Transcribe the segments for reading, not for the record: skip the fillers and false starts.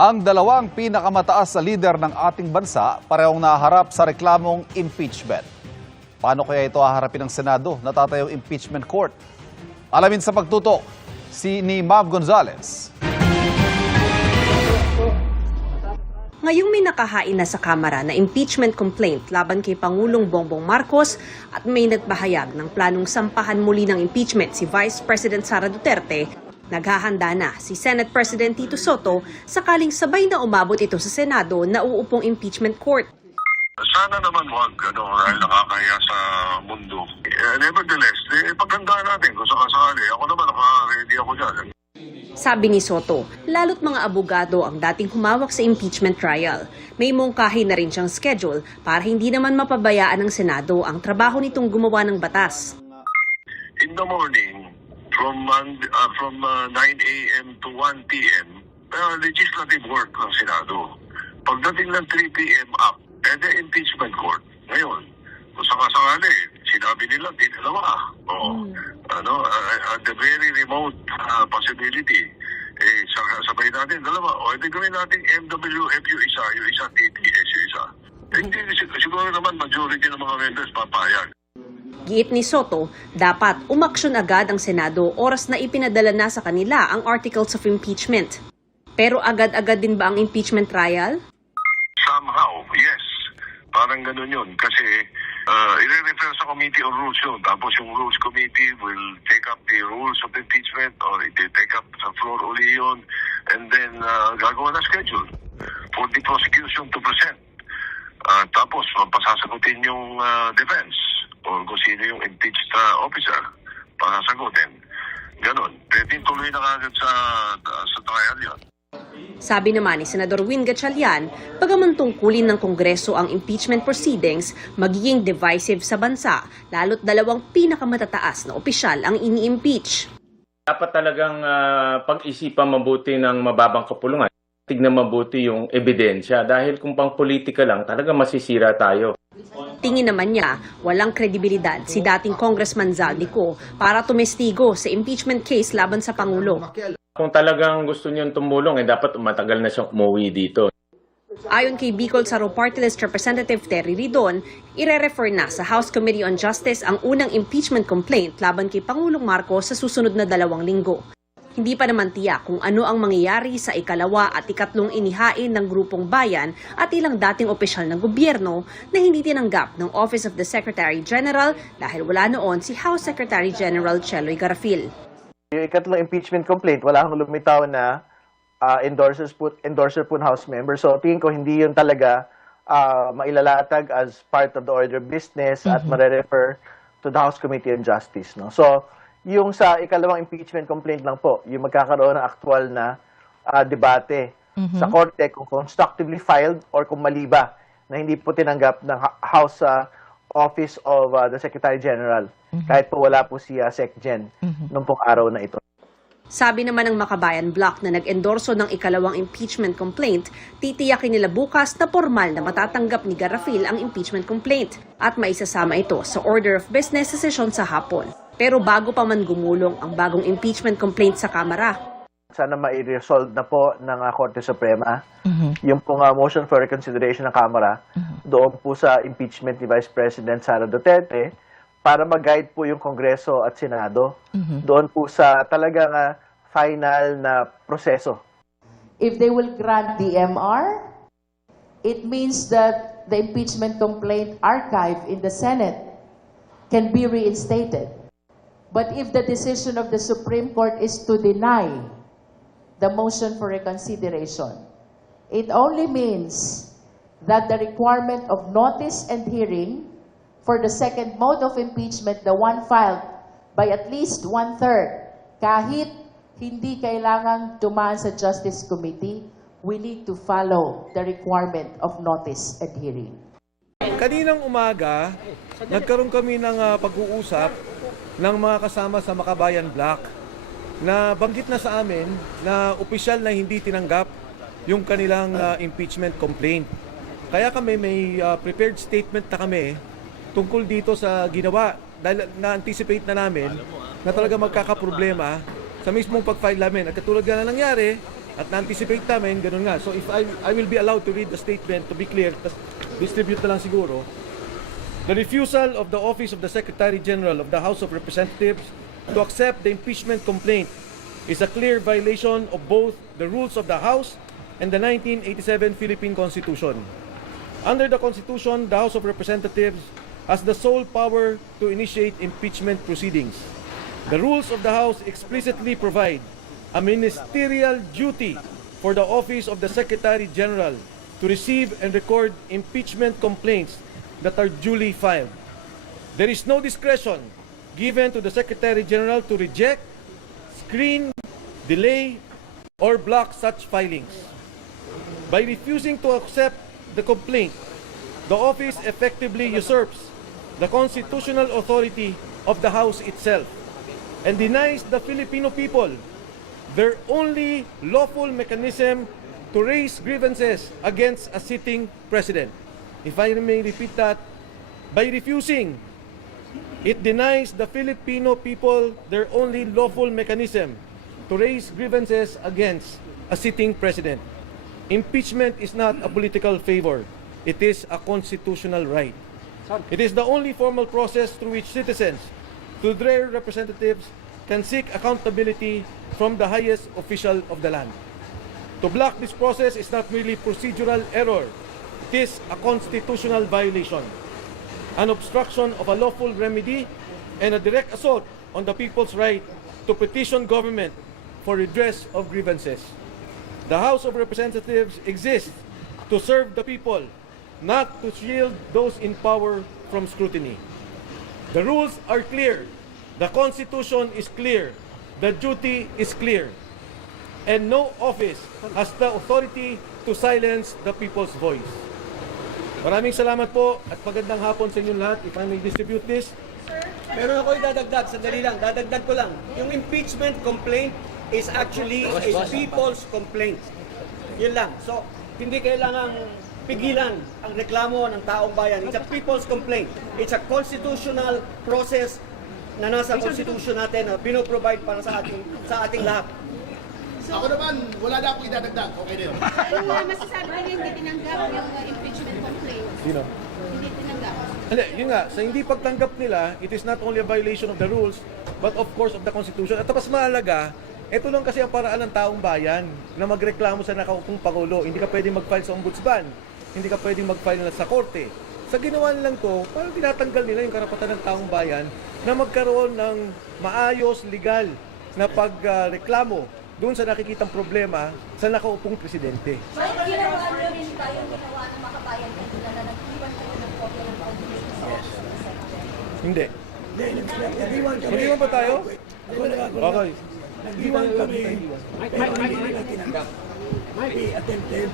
Ang dalawang pinakamataas na lider ng ating bansa parehong naharap sa reklamong impeachment. Paano kaya ito haharapin ng Senado na tatayong impeachment court? Alamin sa pagtutok ni Mab Gonzales. Ngayong may nakahain na sa Kamara na impeachment complaint laban kay Pangulong Bongbong Marcos at may nagpahayag ng planong sampahan muli ng impeachment si Vice President Sara Duterte, naghahanda na si Senate President Tito Soto sakaling sabay na umabot ito sa Senado na uupong impeachment court. Sana naman wag, dahil nakakaya sa mundo. Nevertheless, paghandaan natin kung sakasakali. Ako naman, naka-ready ako dyan. Sabi ni Soto, lalo't mga abogado ang dating humawak sa impeachment trial. May mungkahi na rin siyang schedule para hindi naman mapabayaan ng Senado ang trabaho nitong gumawa ng batas. In the morning, from 9 a.m. to 1 p.m., legislative work ng Senado. Pagdating ng 3 p.m. up, the impeachment court. Ngayon, kung sakasakali, sinabi nila, dinalawa. At the very remote possibility, sabay natin, dalawa. O, edi gawin natin MWF yung isa TTS yung isa. Hindi, siguro naman majority ng mga members papayag. Giit ni Soto, dapat umaksyon agad ang Senado oras na ipinadala na sa kanila ang articles of impeachment. Pero agad-agad din ba ang impeachment trial? Somehow, yes. Parang ganun yun. Kasi i-refer sa Committee on Rules yun. Tapos yung Rules Committee will take up the rules of impeachment or take up sa floor uli yun. And then gagawa na schedule for the prosecution to present. Tapos pasasagutin yung defense o kung sino yung impeached officer pasasagutin. Ganon. Pwede tuloy na kagad sa trial yun. Sabi naman ni Senador Win Gatchalian, bagaman tungkulin ng Kongreso ang impeachment proceedings, magiging divisive sa bansa, lalo't dalawang pinakamatataas na opisyal ang ini-impeach. Dapat talagang pag-isipan mabuti ng mababang kapulungan. Tignan mabuti yung ebidensya dahil kung pang politika lang, talaga masisira tayo. Tingin naman niya, walang kredibilidad si dating Congressman Zaldico para tumestigo sa impeachment case laban sa Pangulo. Kung talagang gusto niyong tumulong, dapat matagal na siyang umuwi dito. Ayon kay Bicol Saro Party List Representative Terry Ridon, ire-refer na sa House Committee on Justice ang unang impeachment complaint laban kay Pangulong Marcos sa susunod na 2 linggo. Hindi pa naman tiyak kung ano ang mangyayari sa ikalawa at ikatlong inihain ng grupong bayan at ilang dating opisyal ng gobyerno na hindi tinanggap ng Office of the Secretary General dahil wala noon si House Secretary General Cheloy Garafil. Yung ikatlong impeachment complaint, wala akong lumitaw na endorser po ng House member. So tingin ko hindi yun talaga mailalatag as part of the order of business at mare-refer to the House Committee on Justice. No? So yung sa ikalawang impeachment complaint lang po, yung magkakaroon ng aktual na debate sa korte kung constructively filed or kung mali ba na hindi po tinanggap ng House Office of the Secretary General kahit po wala po si SecGen noong pong araw na ito. Sabi naman ng Makabayan Bloc na nag-endorso ng ikalawang impeachment complaint, titiyakin nila bukas na formal na matatanggap ni Garafil ang impeachment complaint at maisasama ito sa order of business sa sesyon sa hapon. Pero bago pa man gumulong ang bagong impeachment complaint sa Kamara. Sana ma-resolve na po ng Korte Suprema yung pong motion for reconsideration ng Kamara doon po sa impeachment ni Vice President Sara Duterte para mag-guide po yung Kongreso at Senado doon po sa talagang final na proseso. If they will grant the MR, it means that the impeachment complaint archive in the Senate can be reinstated. But if the decision of the Supreme Court is to deny the motion for reconsideration, it only means that the requirement of notice and hearing for the second mode of impeachment, the one filed by at least 1/3, kahit hindi kailangang dumaan sa Justice Committee, we need to follow the requirement of notice and hearing. Kaninang umaga, nagkaroon kami ng pag-uusap ng mga kasama sa Makabayan Bloc na banggit na sa amin na opisyal na hindi tinanggap yung kanilang impeachment complaint. Kaya kami may prepared statement na kami tungkol dito sa ginawa dahil na-anticipate na namin na talaga magkakaproblema sa mismong pag-file namin. At katulad nga na nangyari, At na-anticipate namin, ganun nga. So if I will be allowed to read the statement, to be clear, tas distribute na lang siguro. The refusal of the Office of the Secretary General of the House of Representatives to accept the impeachment complaint is a clear violation of both the rules of the House and the 1987 Philippine Constitution. Under the Constitution, the House of Representatives has the sole power to initiate impeachment proceedings. The rules of the House explicitly provide a ministerial duty for the Office of the Secretary General to receive and record impeachment complaints that are duly filed. There is no discretion given to the Secretary General to reject, screen, delay, or block such filings. By refusing to accept the complaint, the office effectively usurps the constitutional authority of the House itself and denies the Filipino people their only lawful mechanism to raise grievances against a sitting president. If I may repeat that, by refusing, it denies the Filipino people their only lawful mechanism to raise grievances against a sitting president. Impeachment is not a political favor. It is a constitutional right. It is the only formal process through which citizens, through their representatives, can seek accountability from the highest official of the land. To block this process is not merely procedural error. It is a constitutional violation, an obstruction of a lawful remedy, and a direct assault on the people's right to petition government for redress of grievances. The House of Representatives exists to serve the people, not to shield those in power from scrutiny. The rules are clear. The Constitution is clear. The duty is clear. And no office has the authority to silence the people's voice. Maraming salamat po at magandang hapon sa inyong lahat. If I may distribute this. Meron ako idadagdag, sandali lang, dadagdag ko lang. Yung impeachment complaint is actually a people's complaint. Yun lang. So, hindi kailangang pigilan ang reklamo ng taong bayan. It's a people's complaint. It's a constitutional process na nasa constitution natin na pinoprovide para sa ating lahat. Ako naman, wala na akong idadagdag. Okay na yun. Ano masasabi ko hindi tinanggap yung impeachment complaint? Sino? Hindi tinanggap. Hindi, yun nga, sa hindi pagtanggap nila, it is not only a violation of the rules, but of course of the Constitution. At tapos mahalaga, ito lang kasi ang paraan ng taong bayan na magreklamo sa nakaupong Pangulo. Hindi ka pwedeng mag-file sa ombudsman. Hindi ka pwedeng mag-file sa korte. Sa ginawa nilang to, parang tinatanggal nila yung karapatan ng taong bayan na magkaroon ng maayos, legal na pagreklamo doon sa nakikitang problema sa nakaupong presidente. Ginawa nyo rin tayo ginawa ng makabayan dito na nag-iwan kayo ng kopya ng Hindi. Mag-iwan ba tayo? Okay. Nag-iwan kami, pero hindi nila tinanggap. We attempted,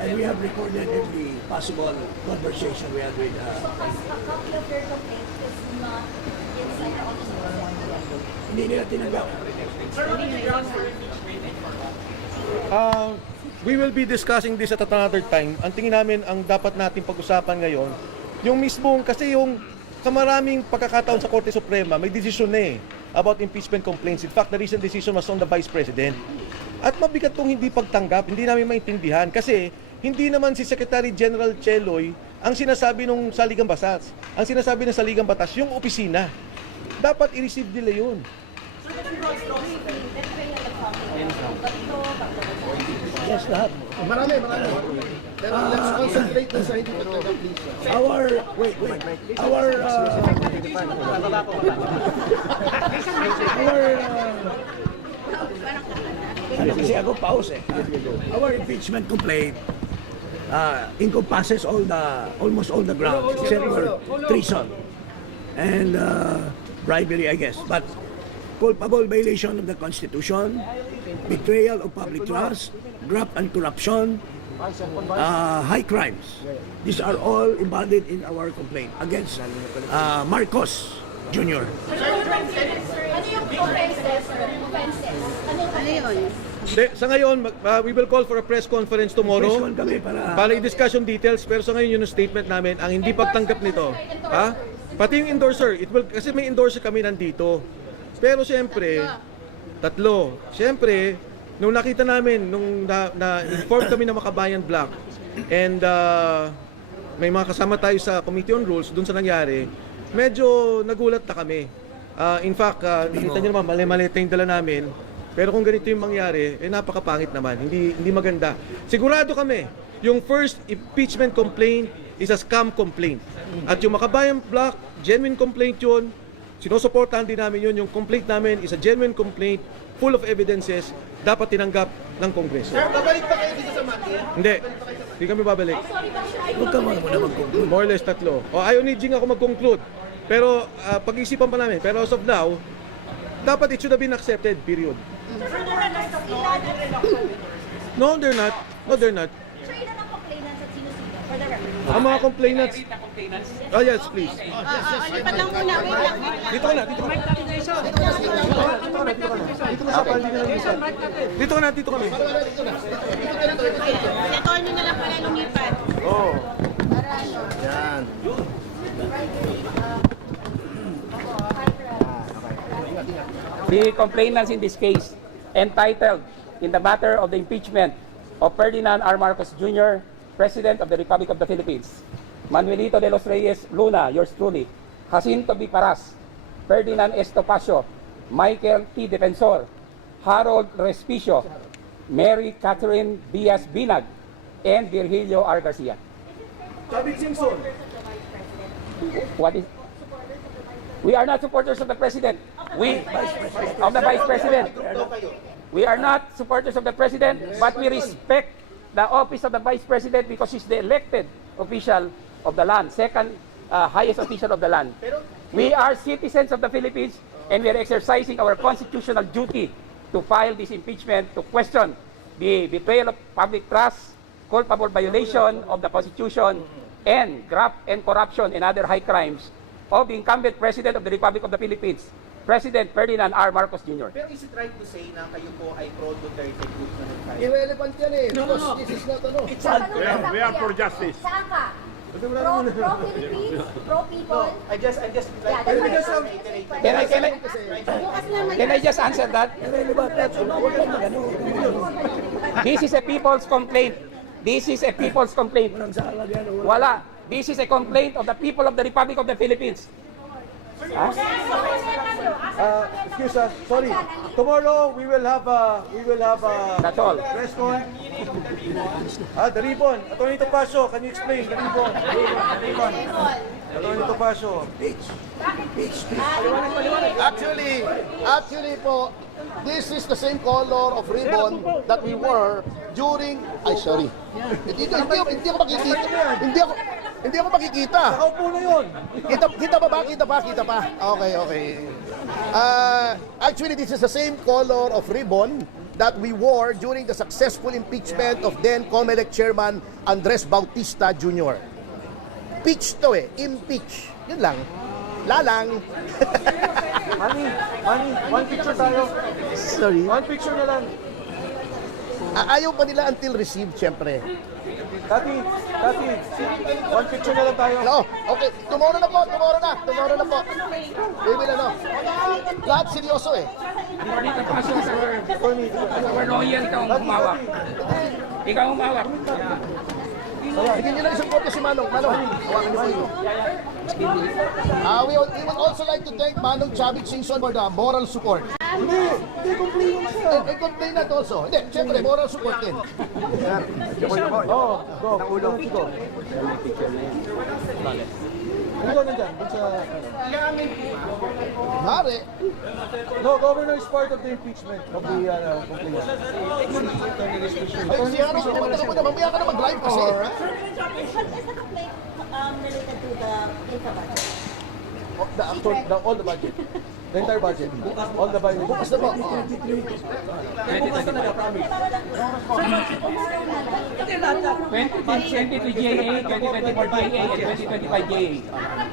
and we have recorded every possible conversation we had with A copy of your complaint is not inside the office. hindi nila tinanggap. We will be discussing this at another time. Ang tingin namin, ang dapat natin pag-usapan ngayon, yung mismong, kasi yung sa maraming pagkakataon sa Korte Suprema, may desisyon na about impeachment complaints. In fact, the recent decision was on the Vice President. At mabigat itong hindi pagtanggap, hindi namin maintindihan. Kasi hindi naman si Secretary General Cheloy ang sinasabi ng Saligang Batas. Ang sinasabi ng Saligang Batas, yung opisina. Dapat i-receive nila yun. Yes, lahat. Marami. Pero let's concentrate na sa hindi pagtanggap, please. Kasi ako pause eh. Our impeachment complaint encompasses almost all the grounds except for treason and bribery, I guess. But culpable violation of the Constitution, betrayal of public trust, graft and corruption, high crimes. These are all embodied in our complaint against Marcos Jr. Ano yung offenses? Ano yun? Sa ngayon, we will call for a press conference tomorrow Press con kami para i-discussion details. Pero sa ngayon, yun ang statement namin. Ang hindi pagtanggap nito, pati yung endorser, kasi may endorser kami nandito. Pero siyempre, tatlo. Siyempre, nung nakita namin, nung na-inform kami ng Makabayan Black, and may mga kasama tayo sa Committee on Rules dun sa nangyari, medyo nagulat na kami. In fact, nakita niyo naman, mali-malita yung dala namin. Pero kung ganito yung mangyari, napakapangit naman. Hindi maganda. Sigurado kami, yung first impeachment complaint is a scam complaint. At yung Makabayan Black, genuine complaint yun. Sinusuportahan din namin yun. Yung complaint namin is a genuine complaint, full of evidences, dapat tinanggap ng Kongreso. Sir, babalik pa kayo dito sa Manila? Hindi kami babalik. Huwag ka muna mag-conclude. More or less 3. Ayaw ni Jing ako mag-conclude. Pero pag-isipan pa namin. Pero as of now, dapat it should have been accepted, period. No, they're not. No, they're not. Sir, ilan ang complainants at sino-sino? For the record. Ang mga complainants. Yes, please. Lipat lang muna. Wait lang. Dito ka na. Dito ka na. Dito ka na. Attorney na lang pala lumipat. Oh. The complainants in this case, entitled in the matter of the impeachment of Ferdinand R. Marcos Jr., President of the Republic of the Philippines, Manuelito de los Reyes Luna, yours truly, Jacinto B. Paras, Ferdinand S. Topacio, Michael T. Defensor, Harold Respicio, Mary Catherine Diaz Binag, and Virgilio R. Garcia. David Simpson. What is? We are not supporters of the President. Of the Vice President. We are not supporters of the President, but we respect the office of the Vice President because he's the elected official of the land, second highest official of the land. We are citizens of the Philippines, and we are exercising our constitutional duty to file this impeachment to question the betrayal of public trust, culpable violation of the Constitution, and graft and corruption and other high crimes of the incumbent President of the Republic of the Philippines, President Ferdinand R. Marcos Jr. Pero is it right to say na kayo po ay pro-Duterte group na nagkayo? Irrelevant yan eh. Because this is not ano. We are for justice. Saan ka? Pro-Philippines? Pro-people? I just Yeah, that's why Can I just answer that? This is a people's complaint. This is a people's complaint. Wala. This is a complaint of the people of the Republic of the Philippines. Excuse us. Sorry. Tomorrow we will have That's all. press con. The ribbon. Attorney Topacio, can you explain the ribbon? Attorney Topacio. Actually po, this is the same color of ribbon that we wore during, hindi ako makikita. Hindi ako makikita. Nakaupo na yun. Kita pa. Okay. Actually, this is the same color of ribbon that we wore during the successful impeachment of then COMELEC Chairman Andres Bautista Jr. Impeach to impeach. Yun lang. Lalang. Manny, one picture tayo. Sorry. One picture na lang. Ayaw pa nila until received, syempre. Kati, one picture na lang tayo. No, okay. Tomorrow na po. We will lahat seryoso eh. Our lawyer, ikaw ang humawak. Ikaw ang humawak. Bigyan nyo lang isang kopya si Manong. Hawakan niyo po ito. We would also like to thank Manong Chavit Singson for the moral support. Hindi complainant also. Hindi, syempre, moral support din. Go. Ano nandyan? Mare, No, Governor is part of the impeachment of the complaint. si Harong, pumunta ka muna. Mamaya ka na mag-live kasi. Is the complaint related to the data budget? All the budget. The entire budget. All the budget. Bukas na po. 2023 GAA, 2024 GAA, and 2025 GAA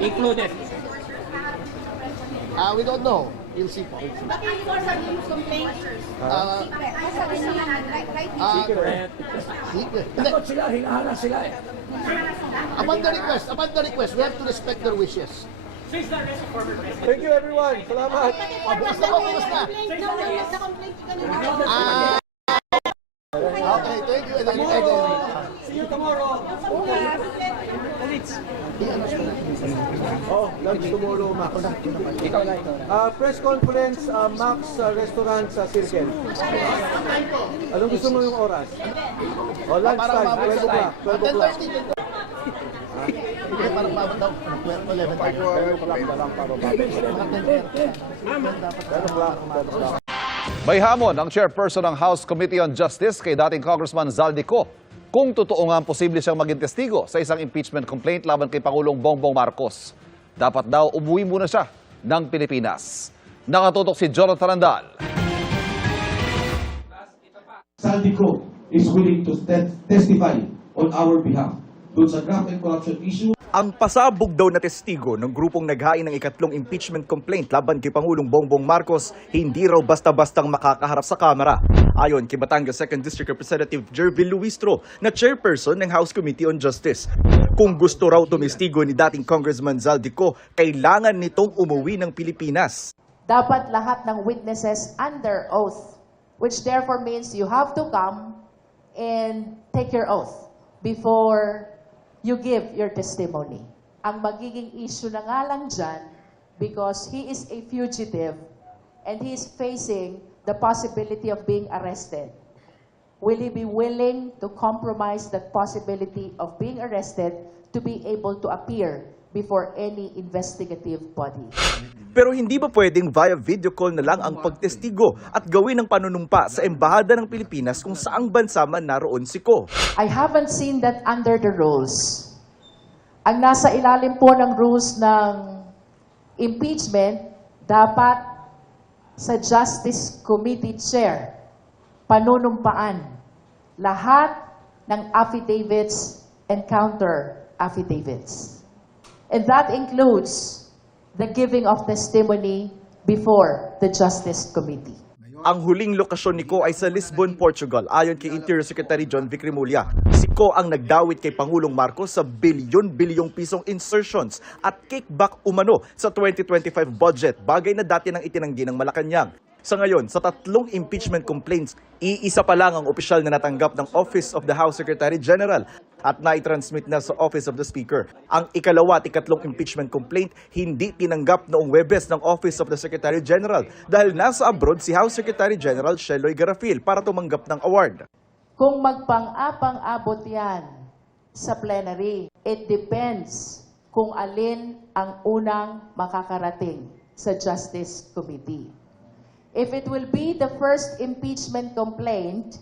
included. We don't know. We'll see po. Bakit you are subject to complaints? Secret. Takot sila, hinaharang sila eh. Upon the request, we have to respect their wishes. Thank you everyone. Salamat. Bukas na po, bukas na. Complaint ka na. Okay, thank you. See you tomorrow. Oh, lunch tomorrow, Max. Press conference, Max Restaurant sa Circle. Anong gusto mo yung oras? Oh, lunch time, 12 o'clock. 12 o'clock. Parang mabot daw. 11 May hamon ang chairperson ng House Committee on Justice kay dating Congressman Zaldico kung totoo nga posible siyang maging testigo sa isang impeachment complaint laban kay Pangulong Bongbong Marcos. Dapat daw umuwi muna siya ng Pilipinas. Nakatutok si Jonathan Randal. Zaldico is willing to testify on our behalf doon sa graft and corruption issue. Ang pasabog daw na testigo ng grupong naghain ng ikatlong impeachment complaint laban kay Pangulong Bongbong Marcos, hindi raw basta-bastang makakaharap sa kamera. Ayon kay Batangas 2nd District Representative Jervil Luistro na chairperson ng House Committee on Justice. Kung gusto raw tumestigo ni dating Congressman Zaldico, kailangan nitong umuwi ng Pilipinas. Dapat lahat ng witnesses under oath, which therefore means you have to come and take your oath before you give your testimony. Ang magiging issue na nga lang dyan, because he is a fugitive and he is facing the possibility of being arrested. Will he be willing to compromise that possibility of being arrested to be able to appear before any investigative body? Pero hindi ba pwedeng via video call na lang ang pagtestigo at gawin ng panunumpa sa Embahada ng Pilipinas kung saang bansa man naroon si Ko? I haven't seen that under the rules. Ang nasa ilalim po ng rules ng impeachment, dapat sa Justice Committee Chair, panunumpaan lahat ng affidavits and counter affidavits. And that includes the giving of testimony before the Justice Committee. Ang huling lokasyon ni Ko ay sa Lisbon, Portugal, ayon kay Interior Secretary John Vic Remulla. Si Ko ang nagdawit kay Pangulong Marcos sa bilyon-bilyong pisong insertions at kickback umano sa 2025 budget, bagay na dati nang itinanggi ng Malacanang. Sa ngayon, sa 3 impeachment complaints, iisa pa lang ang opisyal na natanggap ng Office of the House Secretary General at nai-transmit na sa Office of the Speaker. Ang ikalawa at ikatlong impeachment complaint hindi tinanggap noong Webes ng Office of the Secretary General dahil nasa abroad si House Secretary General Sheloy Garafil para tumanggap ng award. Kung magpang-apang-abot yan sa plenary, it depends kung alin ang unang makakarating sa Justice Committee. If it will be the first impeachment complaint,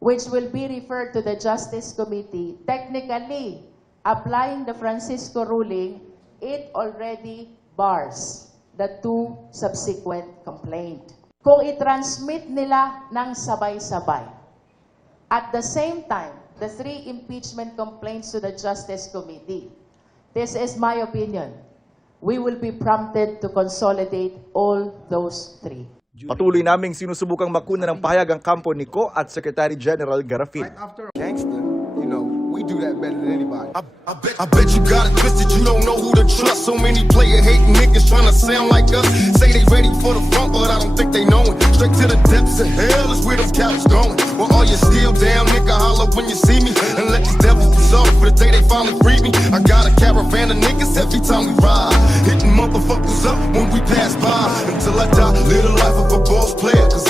which will be referred to the Justice Committee, technically, applying the Francisco ruling, it already bars the 2 subsequent complaints. Kung i-transmit nila ng sabay-sabay, at the same time, the 3 impeachment complaints to the Justice Committee, this is my opinion, we will be prompted to consolidate all those 3. Patuloy naming sinusubukang makuna ng pahayag ang kampo ni Ko at Secretary General Garafil. Gangster, you know, we do that better than anybody. I bet you got it twisted, you don't know who to trust. So many player-hating niggas trying to sound like us. Say they ready for the front, but I don't think they know it. Straight to the depths of hell is where them cowards going. Well, all you still down, nigga, holler when you see me. And let these devils dissolve for the day they finally free me. I got a caravan of niggas every time we ride. Hitting motherfuckers up when we pass by. Until I die, live the life of a boss player. 'Cause